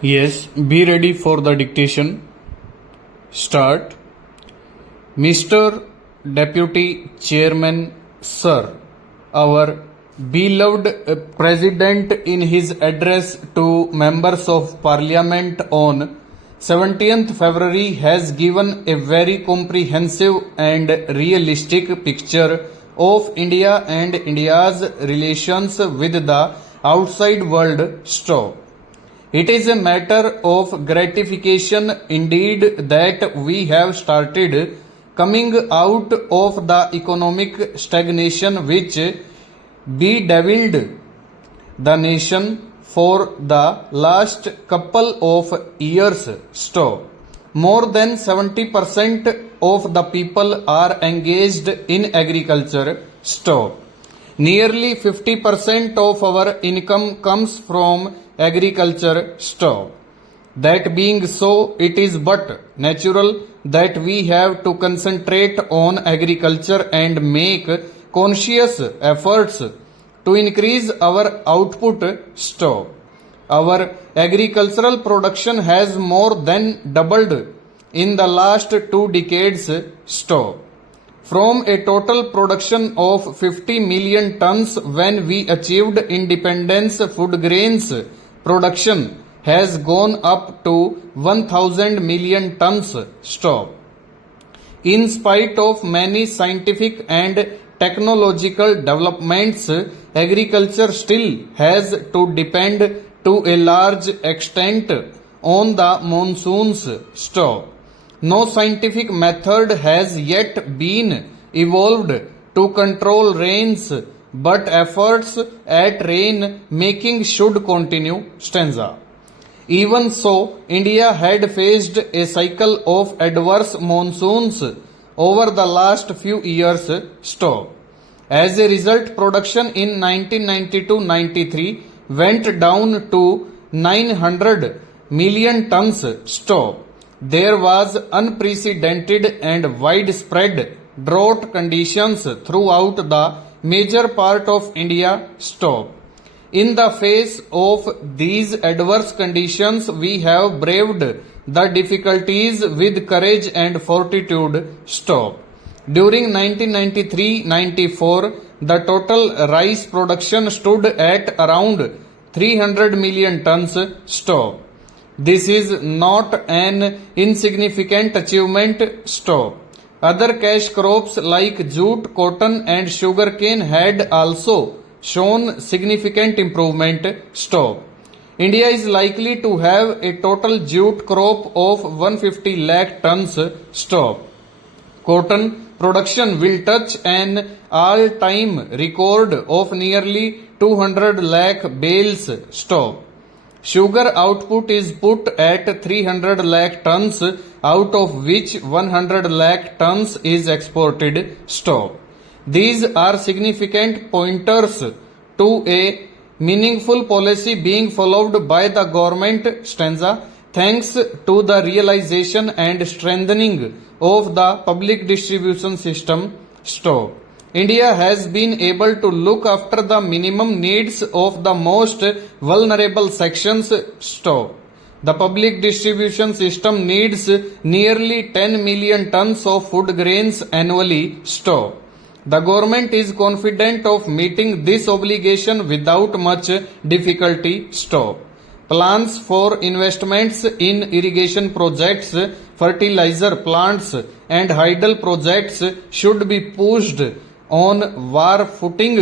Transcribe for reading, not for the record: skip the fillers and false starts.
Yes, be ready for the dictation. Start. Mr. Deputy Chairman, Sir, our beloved President, in his address to members of Parliament on 17th February, has given a very comprehensive and realistic picture of India and India's relations with the outside world. Stop. It is a matter of gratification indeed that we have started coming out of the economic stagnation which bedeviled the nation for the last couple of years. Stop. More than 70% of the people are engaged in agriculture. Stop. Nearly 50% of our income comes from agriculture. Stop. That being so, it is but natural that we have to concentrate on agriculture and make conscious efforts to increase our output. Stop. Our agricultural production has more than doubled in the last 2 decades. Stop. From a total production of 50 million tons when we achieved independence, food grains production has gone up to 1000 million tons. Stop. In spite of many scientific and technological developments, agriculture still has to depend to a large extent on the monsoons. Stop. No scientific method has yet been evolved to control rains, but efforts at rain making should continue. Stanza. Even so, India had faced a cycle of adverse monsoons over the last few years. Stop. As a result, production in 1992-93 went down to 900 million tons. Stop. There was unprecedented and widespread drought conditions throughout the major part of India. Stop. In the face of these adverse conditions, we have braved the difficulties with courage and fortitude. Stop. During 1993-94, the total rice production stood at around 300 million tons. Stop. This is not an insignificant achievement. Stop. Other cash crops like jute, cotton and sugarcane had also shown significant improvement. Stop. India is likely to have a total jute crop of 150 lakh tons. Stop. Cotton production will touch an all-time record of nearly 200 lakh bales. Stop. Sugar output is put at 300 lakh tons, out of which 100 lakh tons is exported. Stop. These are significant pointers to a meaningful policy being followed by the government. Stanza. Thanks to the realization and strengthening of the public distribution system. Stop. India has been able to look after the minimum needs of the most vulnerable sections. Stop. The public distribution system needs nearly 10 million tons of food grains annually. Stop. The government is confident of meeting this obligation without much difficulty. Stop. Plans for investments in irrigation projects, fertilizer plants and hydel projects should be pushed on war footing.